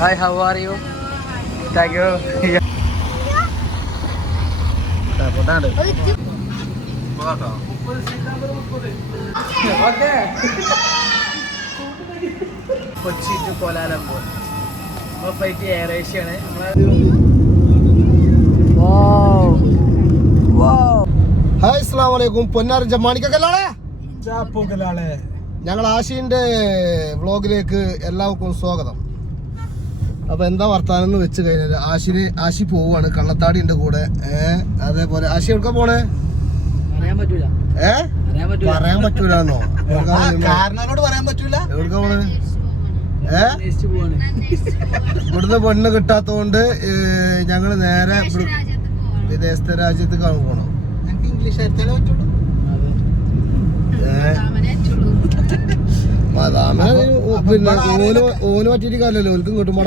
Hi how are you thank you പൊട്ടാണ്ട്. Kochi to Kuala Lumpur. നമ്മുടെ flight air ഏഷ്യയാണ് hi അസ്സാം വലൈക്കും പൊന്നാരൻ ജമ്മാണിക്കല്ലാളെ ഞങ്ങൾ ആശീന്റെ വ്ളോഗിലേക്ക് എല്ലാവർക്കും സ്വാഗതം. അപ്പൊ എന്താ വർത്താനം എന്ന് വെച്ച് കഴിഞ്ഞാൽ ആശിന് ആശി പോവാണ്. കള്ളത്താടി ഉണ്ട് കൂടെ. ഏഹ് അതേപോലെ. ആശി എവിടെ പോണേ? പറയാൻ പറ്റൂല. ഏ? പറയാൻ പറ്റൂലെന്നോ? കാരണവരോട് പറയാൻ പറ്റൂല. എവിടെ പോണേ? ഏ? പോവാണ്. ഇവിടുന്ന് പെണ്ണ് കിട്ടാത്തോണ്ട് ഞങ്ങൾ നേരെ ഇവിടെ വിദേശ രാജ്യത്തേക്കാണ് പോണം ഇംഗ്ലീഷ് പറ്റുള്ളൂ. പിന്നെ ഓന് പറ്റിയിട്ട് കാര്യമല്ലോ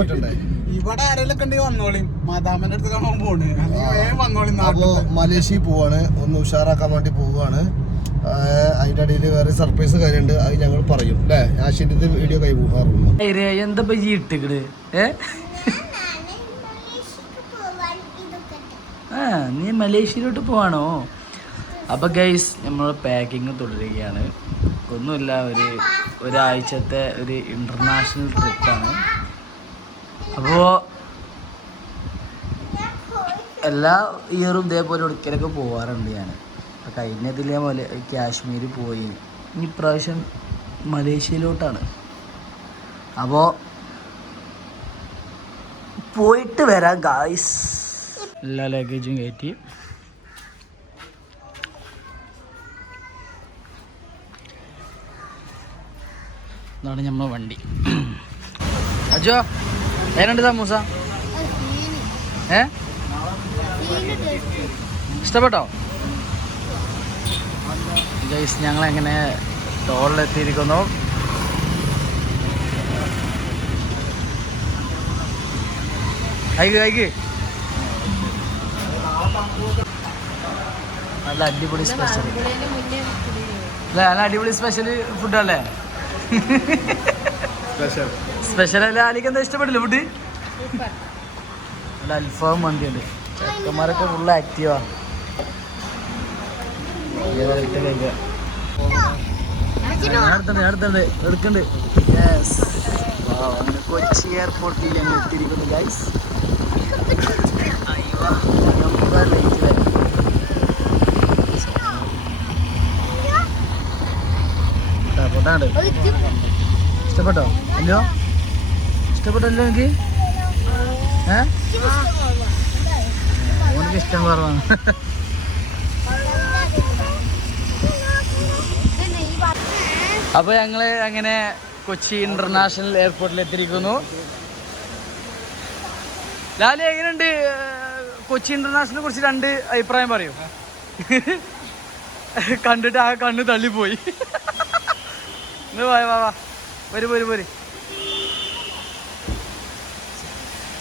പറ്റണ്ടേ? ഇവിടെ ആരെങ്കിലും ഉണ്ടെങ്കിൽ വന്നോളിം. മാതാമന്റെ അടുത്ത് കാണാൻ പോണ്. അല്ലെങ്കിൽ വേഗം വന്നോളിം അപ്പോ മലേഷ്യ പോവാണ്. ഒന്ന് ഉഷാറാക്കാൻ വേണ്ടി പോവാണ്. അതിന്റെ ഇടയിൽ വേറെ സർപ്രൈസ് കാര്യമുണ്ട്. അത് ഞങ്ങൾ പറയും. അല്ലേ ആശിന്റെ വീഡിയോ കൈ പോകാറുള്ളൂ എന്താ ഈ ഇട്ടിക്കട് ഏ? ആ നീ മലേഷ്യയിലോട്ട് പോവാണോ? അപ്പൊ ഗൈസ് നമ്മൾ പാക്കിങ് തുടരുകയാണ്. ഒന്നുമില്ല ഒരു ഒരാഴ്ചത്തെ ഒരു ഇന്റർനാഷണൽ ട്രിപ്പാണ് അപ്പോൾ എല്ലാ ഇയറും ഇതേപോലെ ഒടുക്കലൊക്കെ പോകാറുണ്ട് ഞാൻ അപ്പോൾ കഴിഞ്ഞതിൽ മല കാശ്മീർ പോയി. ഇനി ഇപ്രാവശ്യം മലേഷ്യയിലോട്ടാണ്. അപ്പോൾ പോയിട്ട് വരാം ഗായ്സ് എല്ലാ ലഗേജും കയറ്റി. ഇതാണ് നമ്മളെ വണ്ടി. അജോ ഏനുണ്ട് സമൂസ ഏ? ഇഷ്ടപ്പെട്ടോ? ഗൈസ് ഞങ്ങളെങ്ങനെ ടോളിലെത്തിയിരിക്കുന്നു? അയക്ക് അയക്ക് നല്ല അടിപൊളി സ്പെഷ്യൽ അല്ലേ നല്ല അടിപൊളി സ്പെഷ്യൽ ഫുഡല്ലേ സ്പെഷ്യൽ അല്ല ആലിക്ക് എന്താ ഇഷ്ടപ്പെട്ടില്ല ഫുഡ് നല്ല അൽഫാം മന്തി ഉണ്ട് ചെക്കന്മാരൊക്കെ ഫുള്ള് ആക്റ്റീവാ എടുക്കണ്ട് കൊച്ചി എയർപോർട്ടിൽ ഞങ്ങൾ എത്തിയിരിക്കുന്നു ഗൈസ് അയ്യോ പൊട്ടാണ്ട് ഇഷ്ടപ്പെട്ടോ? അല്ലോ? ഇഷ്ടപ്പെട്ടല്ലോ എനിക്ക് ഏ? ഓനക്ക് ഇഷ്ടം കുറവാണ്. അപ്പൊ ഞങ്ങൾ അങ്ങനെ കൊച്ചി ഇന്റർനാഷണൽ എയർപോർട്ടിൽ എത്തിയിരിക്കുന്നു. ലാലി എങ്ങനെയുണ്ട്? കൊച്ചി ഇന്റർനാഷണലിനെ കുറിച്ച് രണ്ട് അഭിപ്രായം പറയൂ. കണ്ടിട്ട് ആ കണ്ണ് തള്ളിപ്പോയി. ഇന്ന് വാ വാ വാ. വരു വരു വരു.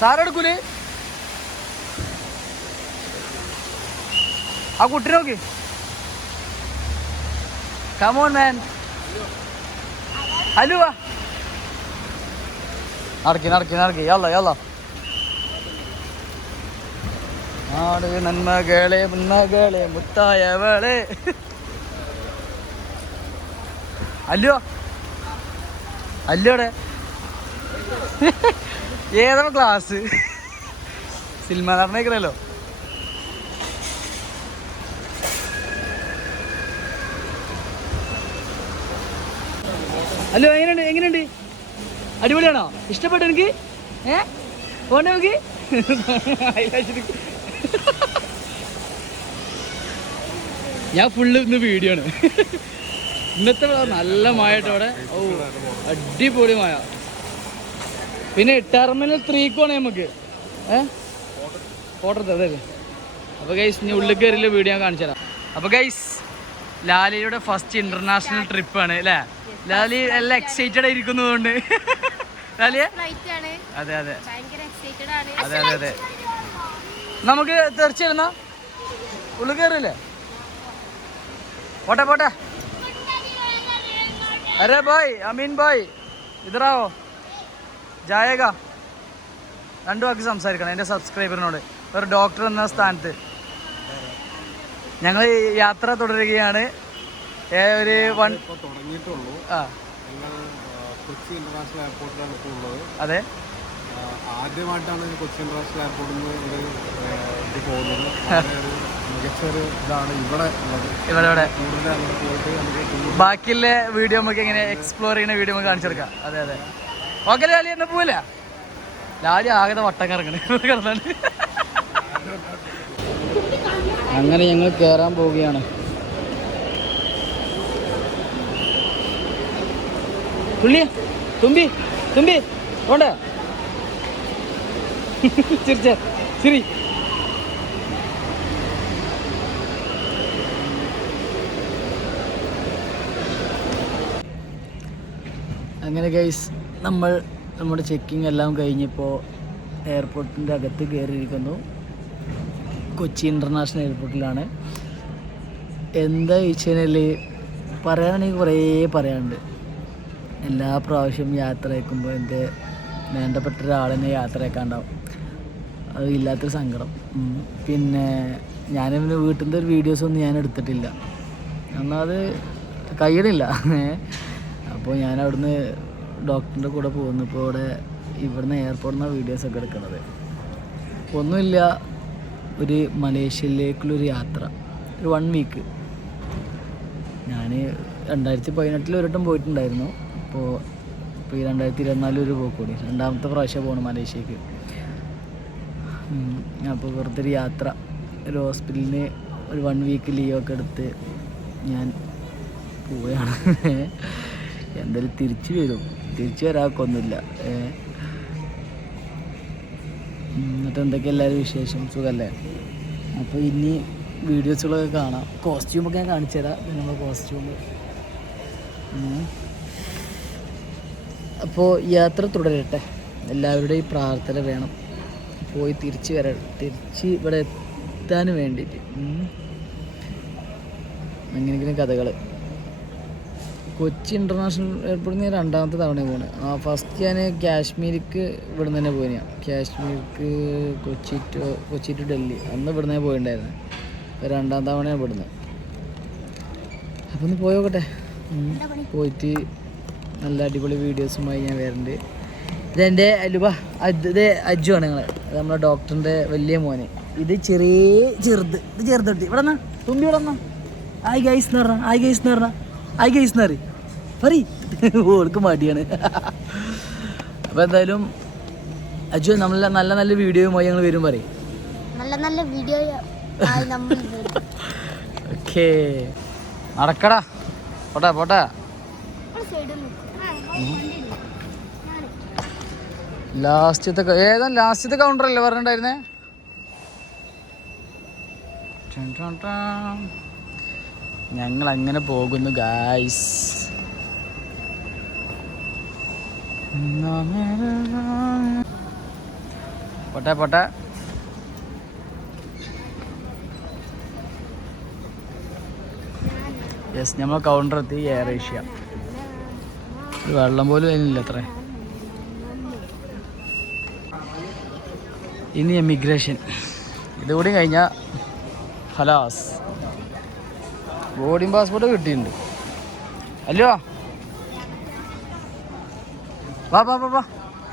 സാറെടുക്കൂലേ ആ കുട്ടി നോക്ക്. കമോൺ മാൻ വാ. നടക്കി നടക്കി നടക്കി. യല്ല യല്ല നാട് നന്മകളെ മുന്നകളെ മുത്തായവളെ. അല്ലോ അല്ലോടെ ഏതാണ് ക്ലാസ് സിനിമ നടന്നേക്കണല്ലോ ഹലോ എങ്ങനെയുണ്ട്? എങ്ങനെയുണ്ട്? അടിപൊളിയാണോ? ഇഷ്ടപ്പെട്ടു എനിക്ക്? ഏ? പോണ്ടേ നോക്കി ഞാൻ ഫുള്ള് ഇന്ന് വീഡിയോ ആണ്. ഇന്നത്തെ നല്ല മഴ അവിടെ. ഓ അടിപൊളി മഴ. പിന്നെ ടെർമിനൽ ത്രീക്കോണ് നമുക്ക്. ഏഹ് ഫോട്ടോ അതെ അപ്പോൾ ഗൈസ് ഇനി ഉള്ളിൽ കയറിയില്ല വീഡിയോ ഞാൻ കാണിച്ചു തരാം. അപ്പോൾ ഗൈസ് ലാലിയുടെ ഫസ്റ്റ് ഇന്റർനാഷണൽ ട്രിപ്പ് ആണ് അല്ലേ? ലാലി എല്ലാം എക്സൈറ്റഡ് ആയിരിക്കുന്നതുകൊണ്ട്. ലാലിയെ? അതെ അതെ. അതെ അതെ അതെ. നമുക്ക് തീർച്ചയായിരുന്ന ഉള്ളിൽ കയറില്ലേ പോട്ടെ പോട്ടെ. अरे भाई अमीन भाई इधर आओ जाएगा രണ്ടു വാക്ക് സംസാരിക്കണം എൻ്റെ സബ്സ്ക്രൈബറിനോട് ഒരു ഡോക്ടർ എന്ന സ്ഥാനത്ത് ഞങ്ങൾ യാത്ര തുടരുകയാണ് ഏ, ഒരു വൺ ഇപ്പോൾ തുടങ്ങിയിട്ടുള്ളൂ ആ ഞങ്ങൾ ആ, കൊച്ചി ഇന്റർനാഷണൽ എയർപോർട്ടിലാണ് ഇപ്പോൾ ഉള്ളത് അതെ ആ, ആദ്യമായിട്ടാണ് ഈ കൊച്ചി ഇന്റർനാഷണൽ എയർപോർട്ടിൽ നിന്ന് ഒരു ആ, ഇത് പോകുന്നത് വളരെ ഒരു മികച്ചൊരു ഇതാണ് ഇവിടെ ഉള്ളത്. ഇവിടെ ഇവിടെ. കൂടുതൽ അങ്ങോട്ട് പോയിട്ട് നമുക്ക് ബാക്കിയുള്ള വീഡിയോ നമുക്ക് എങ്ങനെ എക്സ്പ്ലോർ ചെയ്യുന്ന വീഡിയോ നമുക്ക് കാണിച്ചു കൊടുക്കാം. അതെ അതെ. ഓക്കെ ലാലി എന്നാ പോവില്ല? ലാലി ആകെ വട്ടം കറങ്ങണേ അങ്ങനെ ഞങ്ങൾ കേറാൻ പോവുകയാണ്. തുള്ളി തുമ്പി തുമ്പി പോണ്ടേ? ചിരിച്ച ചിരി. അങ്ങനെ ഗൈസ് നമ്മൾ നമ്മുടെ ചെക്കിംഗ് എല്ലാം കഴിഞ്ഞപ്പോൾ എയർപോർട്ടിന്റെ അകത്ത് കയറിയിരിക്കുന്നു കൊച്ചി ഇന്റർനാഷണൽ എയർപോർട്ടിലാണ് എന്താ ചോദിച്ചു കഴിഞ്ഞാൽ പറയാനാണെങ്കിൽ കുറേ പറയാനുണ്ട്. എല്ലാ പ്രാവശ്യം യാത്ര അയക്കുമ്പോൾ എന്റെ വേണ്ടപ്പെട്ട ഒരാളെന്നെ യാത്ര അയക്കാണ്ടാവും. അത് ഇല്ലാത്തൊരു സങ്കടം. പിന്നെ ഞാൻ വീട്ടിന്റെ ഒരു വീഡിയോസൊന്നും ഞാൻ എടുത്തിട്ടില്ല. എന്നാൽ അത് കഴിയണില്ല അപ്പോൾ ഞാൻ അവിടുന്ന് ഡോക്ടറിന്റെ കൂടെ പോകുന്നപ്പോൾ ഇവിടെ ഇവിടുന്ന് എയർപോർട്ടിൽ വീഡിയോസ് ഒക്കെ എടുക്കുന്നത്. ഒന്നുമില്ല ഒരു മലേഷ്യയിലേക്കുള്ളൊരു യാത്ര. ഒരു വൺ വീക്ക് ഞാൻ രണ്ടായിരത്തി പതിനെട്ടിൽ ഒരു വട്ടം പോയിട്ടുണ്ടായിരുന്നു. അപ്പോൾ ഇപ്പോൾ ഈ രണ്ടായിരത്തി ഇരുപത്തിനാലിൽ ഒരു പോക്ക് കൂടി. രണ്ടാമത്തെ പ്രാവശ്യം പോകണം മലേഷ്യക്ക്. അപ്പോൾ വെറുതെ യാത്ര. ഒരു ഹോസ്പിറ്റലിന് ഒരു വൺ വീക്ക് ലീവൊക്കെ എടുത്ത് ഞാൻ പോവുകയാണ്. എന്തായാലും തിരിച്ചു വരും. തിരിച്ചു വരാക്കൊന്നുമില്ല. എന്നിട്ട് എന്തൊക്കെ എല്ലാവരും വിശേഷം? സുഖമല്ലേ അപ്പോൾ ഇനി വീഡിയോസുകളൊക്കെ കാണാം. കോസ്റ്റ്യൂമൊക്കെ ഞാൻ കാണിച്ചു തരാം. നമ്മുടെ കോസ്റ്റ്യൂം അപ്പോൾ യാത്ര തുടരട്ടെ. എല്ലാവരുടെയും പ്രാർത്ഥന വേണം. പോയി തിരിച്ച് വര തിരിച്ച് ഇവിടെ എത്താൻ വേണ്ടിയിട്ട്. അങ്ങനെയെങ്കിലും കഥകൾ കൊച്ചി ഇന്റർനാഷണൽ എയർപോർട്ടിൽ നിന്ന് രണ്ടാമത്തെ തവണ പോണേ. ആ ഫസ്റ്റ് ഞാൻ കാശ്മീർക്ക് ഇവിടെ നിന്ന് തന്നെ പോയിനാണ് കാശ്മീർക്ക് കൊച്ചി ടു കൊച്ചി ടു ഡൽഹി. അന്ന് ഇവിടെ നിന്ന് പോയിണ്ടായിരുന്നു. രണ്ടാം തവണയാണ് ഇവിടുന്ന്. അപ്പം ഒന്ന് പോയോക്കട്ടെ. പോയിട്ട് നല്ല അടിപൊളി വീഡിയോസുമായി ഞാൻ വരുന്നുണ്ട് ഇതെന്റെ അലുബ അത് അജ്ജു ആണ് ഞങ്ങൾ നമ്മുടെ ഡോക്ടറിന്റെ വലിയ മോനെ. ഇത് ചെറിയ ചെറുത്. ഇത് ചെറുതൊട്ടി. ഇവിടെ തുമ്പി ഇവിടെ ആയി ഗൈസ് എന്ന് പറഞ്ഞ ആയി ഗൈസ് എന്ന് പറഞ്ഞ. ആയി പറയും. പറ ഓൾക്ക് മടിയാണ്. അപ്പോൾ എന്തായാലും അജു നമ്മളെ നല്ല നല്ല വീഡിയോയുമായി ഞങ്ങൾ വരും പറയും. നല്ല നല്ല വീഡിയോ ഓക്കേ നടക്കടാ. പോട്ടെ പോട്ടെ? ലാസ്റ്റത്തെ ഏതാ ലാസ്റ്റത്തെ കൗണ്ടർ അല്ലേ പറഞ്ഞിട്ടുണ്ടായിരുന്നേ. ഞങ്ങൾ അങ്ങനെ പോകുന്നു ഗായ്സ് പോട്ടെ പോട്ടെ. യെസ് നമ്മൾ കൗണ്ടർ എത്തി എയർ ഏഷ്യ ഒരു വെള്ളം പോലും അതിനില്ല അത്രേ. ഇനി എമിഗ്രേഷൻ ഇതുകൂടി കഴിഞ്ഞാൽ ഹലാസ് ബോർഡിംഗ് പാസ്പോർട്ട് കിട്ടിയിട്ടുണ്ട്. അല്ലോ? വാ വാ വാ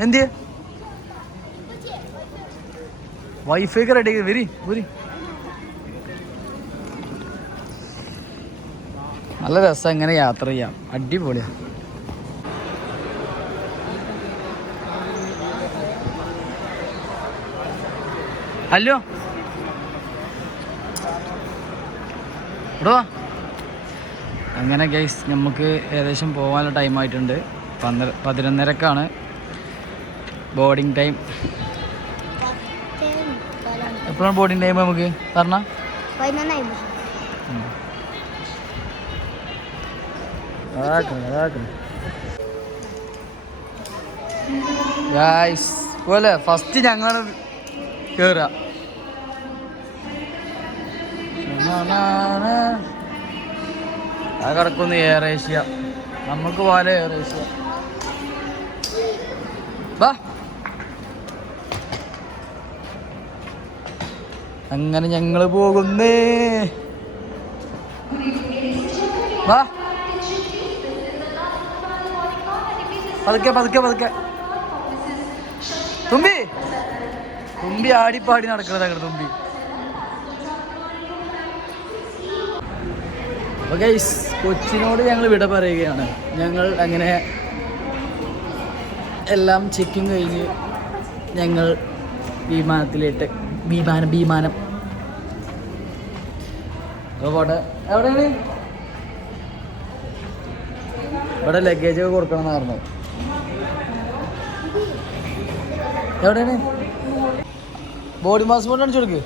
എന്ത്? വൈഫൈക്ക് റെഡി വരി വരി. നല്ല രസം ഇങ്ങനെ യാത്ര ചെയ്യാം. അടിപൊളിയാ. അല്ലോ? ഇവിടെ വാ അങ്ങനെ ഗൈസ് നമുക്ക് ഏകദേശം പോകാനുള്ള ടൈം ആയിട്ടുണ്ട്. പന്ത്ര പതിനൊന്നരക്കാണ്. Boarding time. എപ്പോഴാണ് ബോർഡിംഗ് ടൈം നമുക്ക്? പറഞ്ഞ. പോലെ ഫസ്റ്റ് ഞങ്ങൾ കേറുക. ആ കിടക്കുന്നു എയർ ഏഷ്യ നമുക്ക് പോലെ എയർ ഏഷ്യ വാ. അങ്ങനെ ഞങ്ങൾ പോകുന്നേ. വാ. പതുക്കെ പതുക്കെ പതുക്കെ. തുമ്പി. തുമ്പി ആടിപ്പാടി നടക്കുന്നത് അങ്ങോട്ട് തുമ്പി. ഗൈസ് കൊച്ചിനോട് ഞങ്ങൾ വിട പറയുകയാണ്. ഞങ്ങൾ അങ്ങനെ എല്ലാം ചെക്കിങ് കഴിഞ്ഞ് ഞങ്ങൾ വിമാനത്തിലിട്ട് വിമാനം വിമാനം. അപ്പോൾ പോട്ടെ എവിടെയാണ്? ഇവിടെ ലഗേജ് ഒക്കെ കൊടുക്കണം എന്ന് പറഞ്ഞു. എവിടെയാണ്? ബോഡി മാസ്ക് കൊണ്ടാണ് കൊടുക്ക്.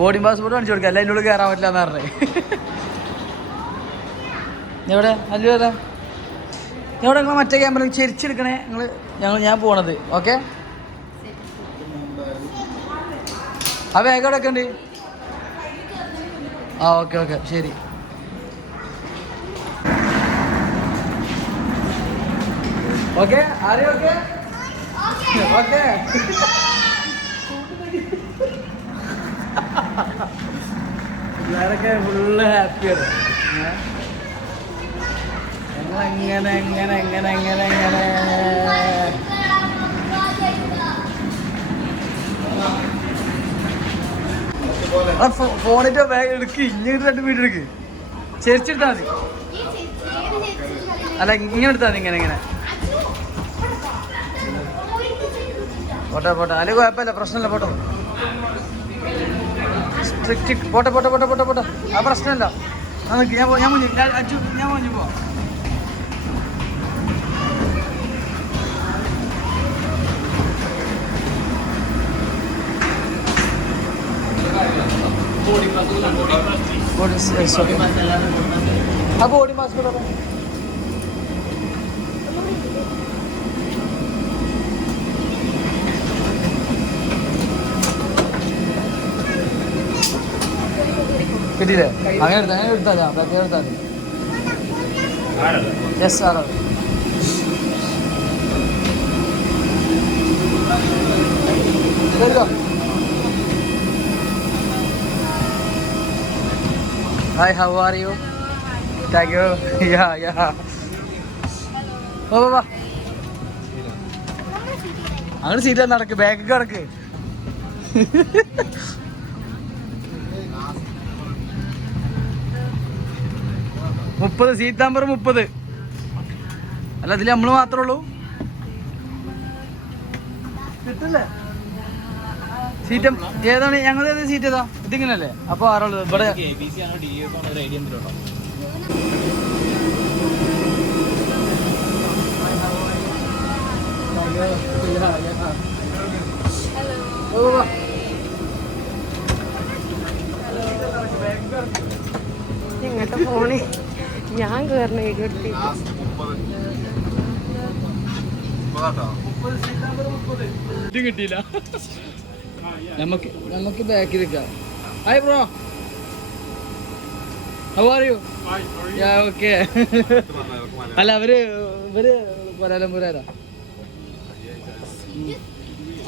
ബോഡി പാസ്പോർട്ട് കാണിച്ചു കൊടുക്കുക അല്ല എന്നോട് കയറാൻ പറ്റില്ല എന്ന് പറഞ്ഞേ. എവിടെ? അല്ലു വരാം എവിടെ നിങ്ങൾ മറ്റേ ക്യാമറ ചെരിച്ചെടുക്കണേ നിങ്ങൾ ഞങ്ങൾ ഞാൻ പോണത്. ഓക്കെ ആ വേഗം എവിടെ ഉണ്ട് ആ ഓക്കെ ഓക്കെ ശരി. ഓക്കെ ആരെയും ഓക്കെ ഓക്കെ പിള്ളേരൊക്കെ ഫുള്ള് ഹാപ്പിയാണ് ഞങ്ങൾ എങ്ങനെ എങ്ങനെ എങ്ങനെ എങ്ങനെ എങ്ങനെ? ഫോണിന്റെ ബാഗ് എടുക്ക്. ഇങ്ങനെ രണ്ട് വീട് എടുക്ക്. ചെരിച്ചെടുത്താ മതി. അല്ല ഇങ്ങനെ എടുത്താ മതി ഇങ്ങനെ ഇങ്ങനെ. പോട്ടെ പോട്ടെ. അല്ലെങ്കിൽ കുഴപ്പമില്ല പ്രശ്നമില്ല പോട്ടെ. സ്ട്രിക്റ്റ് പോട്ടെ പോട്ടെ പോട്ടെ പോട്ടെ പോട്ടെ ആ പ്രശ്നമില്ല നമുക്ക് ഞാൻ പോ- ഞാൻ മുന്നിൽ ഞാൻ അച്ചു ഞാൻ മുന്നിൽ പോവാം ബോഡി ആ ബോഡി മാസ്ക് കിട്ടിയില്ലേ? അങ്ങനെ എടുത്താൽ അങ്ങനെ എടുത്താൽ ബാക്കി എടുത്താൽ മതി. Yes സാറോ hi how are you thank you yeah yeah ഓ വാ അങ്ങനെ സീറ്റാ നടക്ക് ബാഗ് കിടക്ക് മുപ്പത് സീറ്റ് നമ്പർ മുപ്പത്. അല്ല അതിൽ നമ്മൾ മാത്രമേ ഉള്ളൂ. കിട്ടില്ലേ? സീറ്റ് ഏതാണ്? ഞങ്ങൾ ഏത് സീറ്റ് ഏതാ? ഇതിങ്ങനല്ലേ? അപ്പൊ ആറുള്ളത് ഇവിടെ ഇങ്ങോട്ട് പോണേ. ഞാൻ കയറണ വീഡിയോ എടുത്തിട്ട് ഇത് കിട്ടിയില്ല. നമുക്ക് നമുക്ക് ബാക്കിൽ നിൽക്കാം. Hi bro how are you yeah okay അല്ല അവർ ഇവർ കൊരാലംപുരാരാ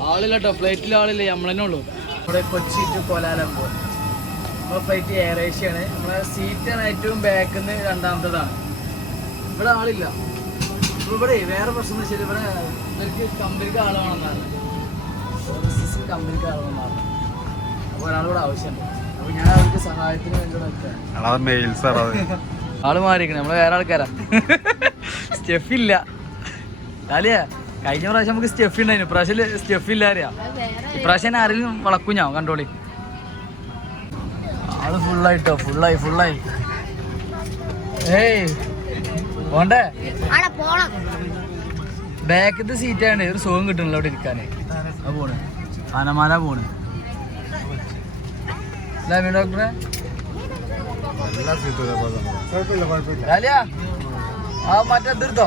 ആളില്ല കേട്ടോ ഫ്ലൈറ്റിൽ ആളില്ല നമ്മളെന്നെ ഉള്ളൂ. ഇവിടെ കൊച്ചി ടു കൊലാലംപൂർ നമ്മുടെ ഫ്ലൈറ്റ് എയർ ഏഷ്യയാണ് നമ്മളെ സീറ്റാണ് ഏറ്റവും ബാക്കിൽ നിന്ന് രണ്ടാമത്തതാണ്. ഇവിടെ ആളില്ല. ഇവിടെ വേറെ പ്രശ്നം എന്ന് വെച്ചാൽ ഇവിടെ ഇവർക്ക് കമ്പനിക്ക് ആൾ വേണമെന്നാണ് കമ്പനിക്ക് ആൾ വേണമെന്നാണ് അപ്പോൾ ഒരാളിവിടെ ആവശ്യമുണ്ട്. അപ്പോൾ ഞാൻ അവർക്ക് സഹായത്തിന് വേണ്ടി ആണ് ആൾ മാറിയിരിക്കണം. നമ്മൾ വേറെ ആൾക്കാരാ. സ്റ്റെഫ് ഇല്ല. അല്ലേ കഴിഞ്ഞ പ്രാവശ്യം നമുക്ക് സ്റ്റെഫ് ഉണ്ടായിരുന്നു ഇപ്രാവശ്യം സ്റ്റെഫ് ഇല്ല അറിയാ. ഇപ്രാവശ്യം ആരെങ്കിലും വളക്കും ഞാൻ കണ്ടോളി. ഫുള്ളായിട്ടോ ഫുള്ളായി ഫുള്ളായി ഏയ് പോണ്ടേ? ബാക്കത്തെ സീറ്റ് ആയതുകൊണ്ട് ഒരു സുഖം കിട്ടണല്ലോ അവിടെ ഇരിക്കാന്. അത് പോണ്. ആനമാല പോണ്. ഡോക്ടറെ. ആ മറ്റേ തീർത്തോ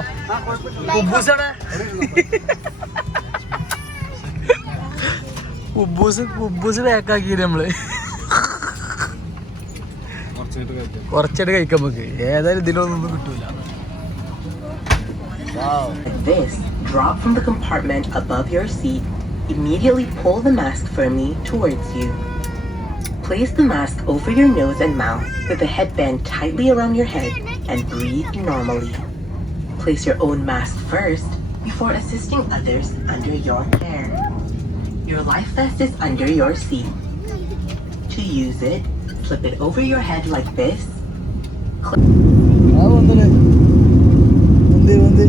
ഉബൂസാണ് ഉബൂസ് ഉബൂസ് ബാക്കാക്കി നമ്മൾ? കുറച്ചായിട്ട് കഴിക്കാം കുറച്ചായിട്ട് കഴിക്കാൻ നമുക്ക് ഏതായാലും ഇതിലൊന്നും കിട്ടൂല This drop from the compartment above your seat, immediately pull the mask firmly towards you. Place the mask over your nose and mouth with the headband tightly around your head and breathe normally. Place your own mask first before assisting others under your care. Your life vest is under your seat. To use it, slip it over your head like this ആ വന്നില്ലേ വന്തി വന്തി